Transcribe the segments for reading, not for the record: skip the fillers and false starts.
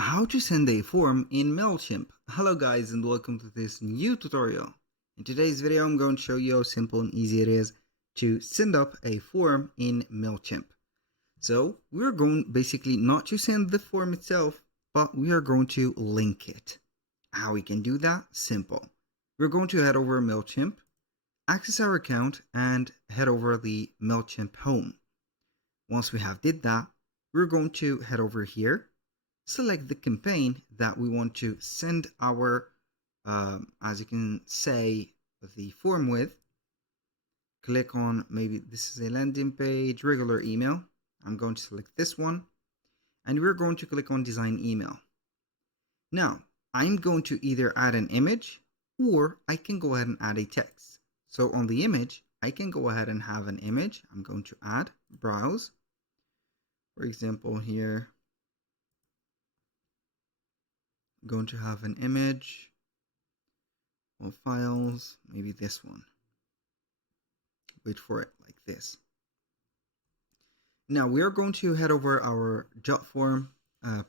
How to send a form in Mailchimp. Hello guys and welcome to this new tutorial. In today's video I'm going to show you how simple and easy it is to send up a form in Mailchimp. So we're going basically not to send the form itself, but we are going to link it. How we can do that? Simple. We're going to head over Mailchimp, access our account and head over the Mailchimp home. Once we have did that, we're going to head over here, select the campaign that we want to send our, as you can say, the form with. Click on, maybe this is a landing page, regular email. I'm going to select this one and we're going to click on design email. Now, I'm going to either add an image or I can go ahead and add a text. So on the image, I can go ahead and have an image. I'm going to add, browse. For example, here, I'm going to have an image, all files, maybe this one. Wait for it, like this. Now we are going to head over our job form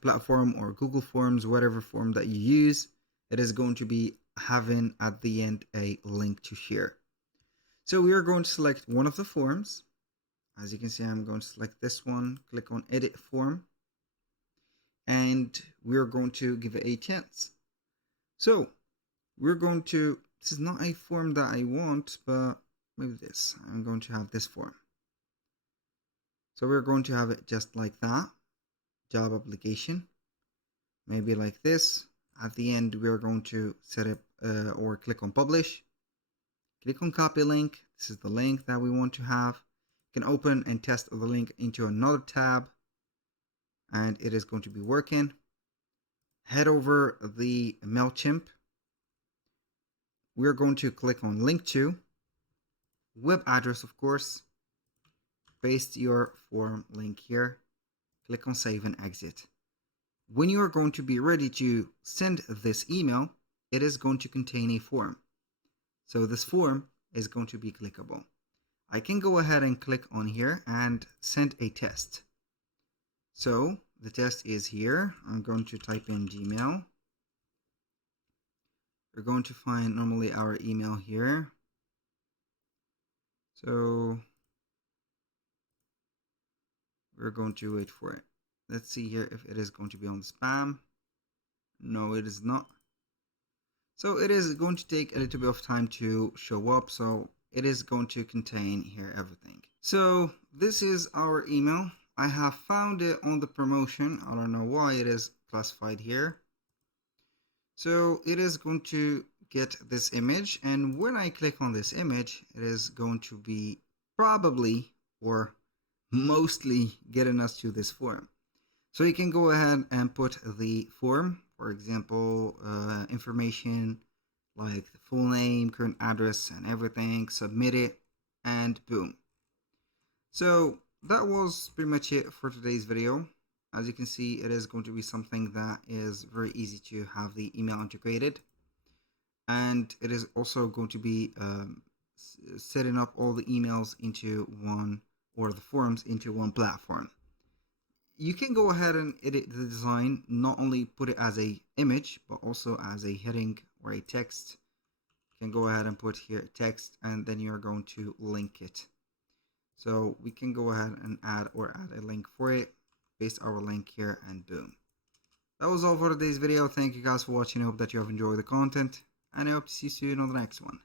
platform or Google Forms, whatever form that you use. It is going to be having at the end a link to share. So we are going to select one of the forms. As you can see, I'm going to select this one, click on edit form, and we're going to give it a chance. So we're going to, this is not a form that I want, but maybe this, I'm going to have this form. So we're going to have it just like that, job application, maybe like this. At the end, we're going to set up or click on publish, click on copy link. This is the link that we want to have. You can open and test the link into another tab and it is going to be working. Head over the Mailchimp. We're going to click on link to, web address of course, paste your form link here, click on save and exit. When you are going to be ready to send this email, it is going to contain a form. So this form is going to be clickable. I can go ahead and click on here and send a test. So the test is here. I'm going to type in Gmail. We're going to find normally our email here. So we're going to wait for it. Let's see here if it is going to be on spam. No, it is not. So it is going to take a little bit of time to show up. So it is going to contain here everything. So this is our email. I have found it on the promotion. I don't know why it is classified here. So it is going to get this image, and when I click on this image, it is going to be probably or mostly getting us to this form. So you can go ahead and put the form, for example, information like the full name, current address and everything, submit it, and boom. So that was pretty much it for today's video. As you can see, it is going to be something that is very easy to have the email integrated. And it is also going to be setting up all the emails into one, or the forms into one platform. You can go ahead and edit the design, not only put it as a image, but also as a heading or a text. You can go ahead and put here text, and then you're going to link it. So we can go ahead and add a link for it, paste our link here, and boom. That was all for today's video. Thank you guys for watching. I hope that you have enjoyed the content, and I hope to see you soon on the next one.